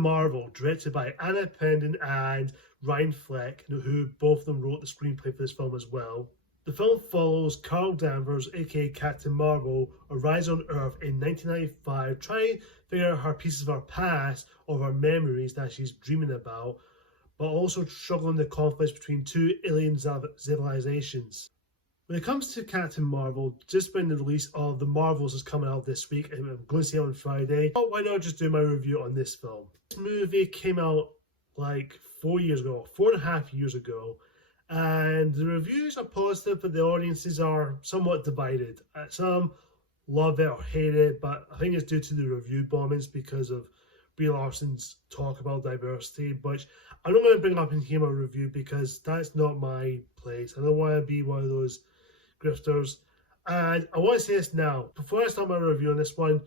Marvel, directed by Anna Pendon and Ryan Fleck, who both of them wrote the screenplay for this film as well. The film follows Carol Danvers, aka Captain Marvel, arrives on Earth in 1995, trying to figure out her pieces of her past or her memories that she's dreaming about, but also struggling the conflicts between two alien civilizations. When it comes to Captain Marvel, just when the release of The Marvels is coming out this week, and I'm going to see it on Friday, oh, why not just do my review on this film? This movie came out like 4 years ago, 4.5 years ago, and the reviews are positive, but the audiences are somewhat divided. Some love it or hate it, but I think it's due to the review bombings because of Brie Larson's talk about diversity, which I'm not going to bring up in here my review because that's not my place. I don't want to be one of those grifters. And I want to say this now, before I start my review on this one,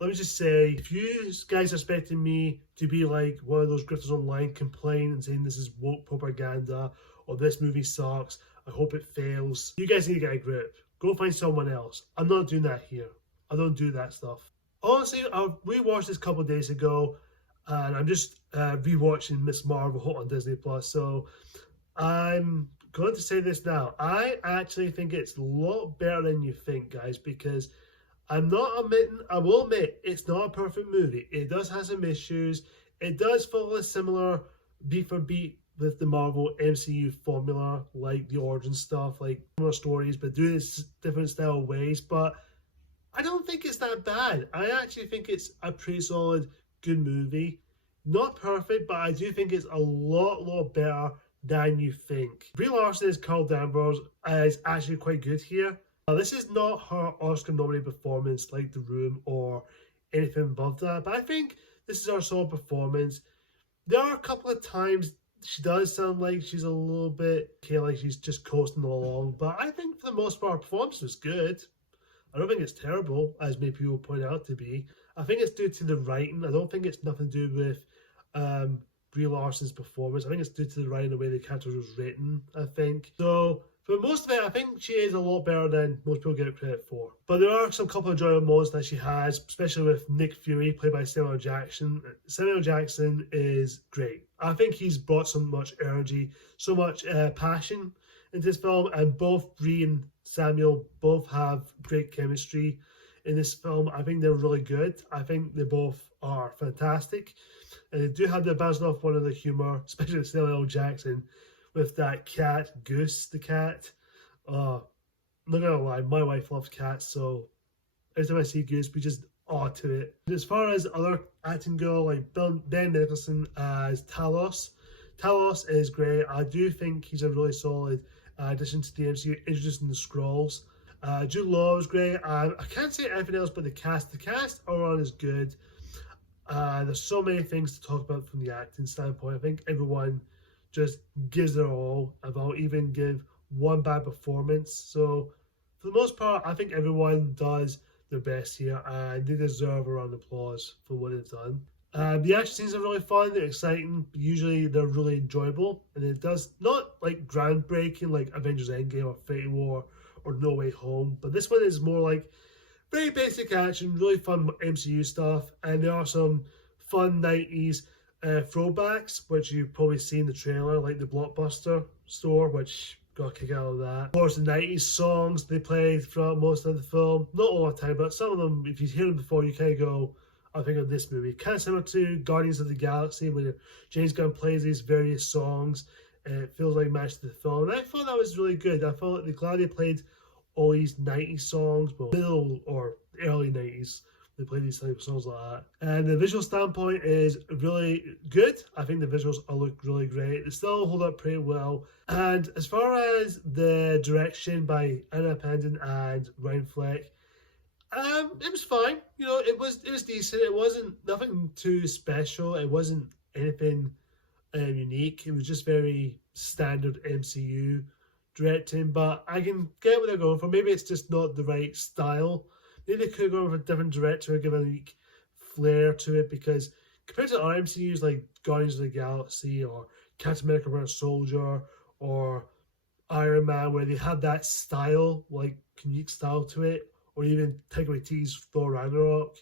let me just say, if you guys are expecting me to be like one of those grifters online complaining and saying this is woke propaganda or this movie sucks, I hope it fails, you guys need to get a grip. Go find someone else. I'm not doing that here. I don't do that stuff. Honestly, I rewatched this a couple of days ago, and I'm just rewatching Miss Marvel on Disney Plus. So I'm going to say this now. I actually think it's a lot better than you think, guys, because I will admit, it's not a perfect movie. It does have some issues. It does follow a similar beat for beat with the Marvel MCU formula, like the origin stuff, like similar stories, but do this different style of ways. But I don't think it's that bad. I actually think it's a pretty solid, good movie. Not perfect, but I do think it's a lot better than you think. Brie Larson as Carol Danvers is actually quite good here. This is not her Oscar-nominated performance like The Room or anything above that, but I think this is her solid performance. There are a couple of times she does sound like she's a little bit like she's just coasting along, but I think for the most part her performance was good. I don't think it's terrible, as many people point out to be. I think it's due to the writing. I don't think it's nothing to do with Brie Larson's performance. I think it's due to the writing, the way the character was written, I think. So, for most of it, I think she is a lot better than most people get credit for. But there are some couple of enjoyable moments that she has, especially with Nick Fury, played by Samuel Jackson. Samuel Jackson is great. I think he's brought so much energy, so much passion into this film, and both Brie and Samuel both have great chemistry in this film. I think they're really good. I think they both are fantastic. And they do have the bouncing off one of the humour, especially Samuel Jackson, with that cat, Goose the cat. I'm not gonna lie, my wife loves cats, so every time I see Goose, we just awe to it. As far as other acting go, like Ben Nicholson as Talos. Talos is great. I do think he's a really solid addition to the MCU, introducing the Skrulls. Jude Law is great. I can't say anything else but the cast. The cast overall is good. There's so many things to talk about from the acting standpoint. I think everyone just gives their all. I won't even give one bad performance. So for the most part, I think everyone does their best here, and they deserve a round of applause for what they've done. The action scenes are really fun, they're exciting, usually they're really enjoyable, and it does not like groundbreaking like Avengers Endgame or Infinity War or No Way Home, but this one is more like very basic action, really fun MCU stuff, and there are some fun 90s throwbacks, which you've probably seen in the trailer, like the Blockbuster store, which got a kick out of that. Of course, the 90s songs they played throughout most of the film, not all the time, but some of them, if you hear them before, you kind of go, I think of this movie. Kind of similar to Guardians of the Galaxy, where James Gunn plays these various songs, and it feels like matched to the film. And I thought that was really good. I felt like glad they played all these 90s songs, but middle or early 90s. They play these type of songs like that. And the visual standpoint is really good. I think the visuals all look really great. They still hold up pretty well. And as far as the direction by Anna Pendon and Ryan Fleck, it was fine. You know, it was decent. It wasn't nothing too special. It wasn't anything unique. It was just very standard MCU directing. But I can get what they're going for. Maybe it's just not the right style. Maybe they could have gone with a different director, give a unique flair to it, because compared to our MCUs like Guardians of the Galaxy or Captain America Winter Soldier or Iron Man, where they have that style, like unique style to it, or even Taika Waititi's Thor Ragnarok,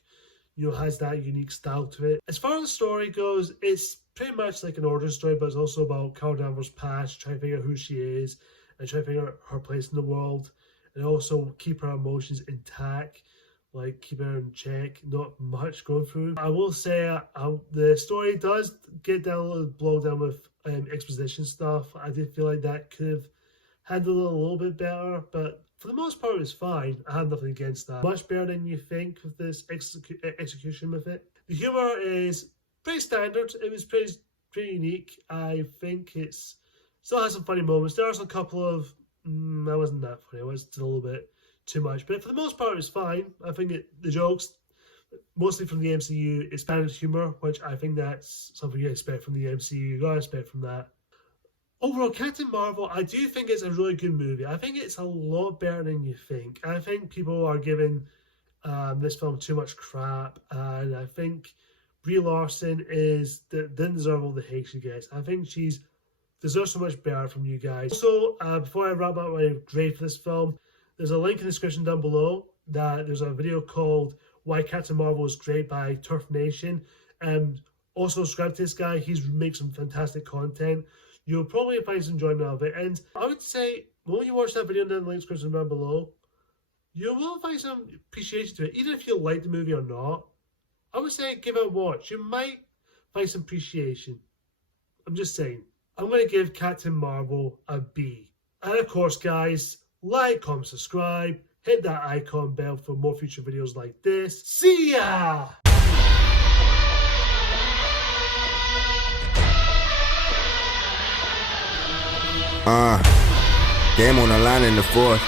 has that unique style to it. As far as the story goes, it's pretty much like an origin story, but it's also about Carol Danvers' past, trying to figure out who she is, and trying to figure out her place in the world, and also keep her emotions intact, like keep her in check, not much going through. I will say the story does get down a little bogged down with exposition stuff. I did feel like that could have handled it a little bit better, but for the most part, it's fine. I have nothing against that. Much better than you think with this execution with it. The humor is pretty standard. It was pretty unique. I think it's still has some funny moments. There are a couple of that wasn't that funny. It was a little bit too much, but for the most part, it's fine. I think the jokes, mostly from the MCU, is standard humor, which I think that's something you expect from the MCU. You gotta expect from that. Overall, Captain Marvel, I do think it's a really good movie. I think it's a lot better than you think. I think people are giving this film too much crap, and I think Brie Larson didn't deserve all the hate she gets. I think she's deserves so much better from you guys. So, before I wrap up my grade for this film, there's a link in the description down below that there's a video called Why Captain Marvel is Great by Turf Nation. Also subscribe to this guy. He's makes some fantastic content. You'll probably find some enjoyment out of it. And I would say, when you watch that video in the link description down below, you will find some appreciation to it. Even if you like the movie or not, I would say give it a watch. You might find some appreciation. I'm just saying. I'm going to give Captain Marvel a B. And of course, guys, like, comment, subscribe, hit that icon bell for more future videos like this. See ya! Game on the line in the fourth.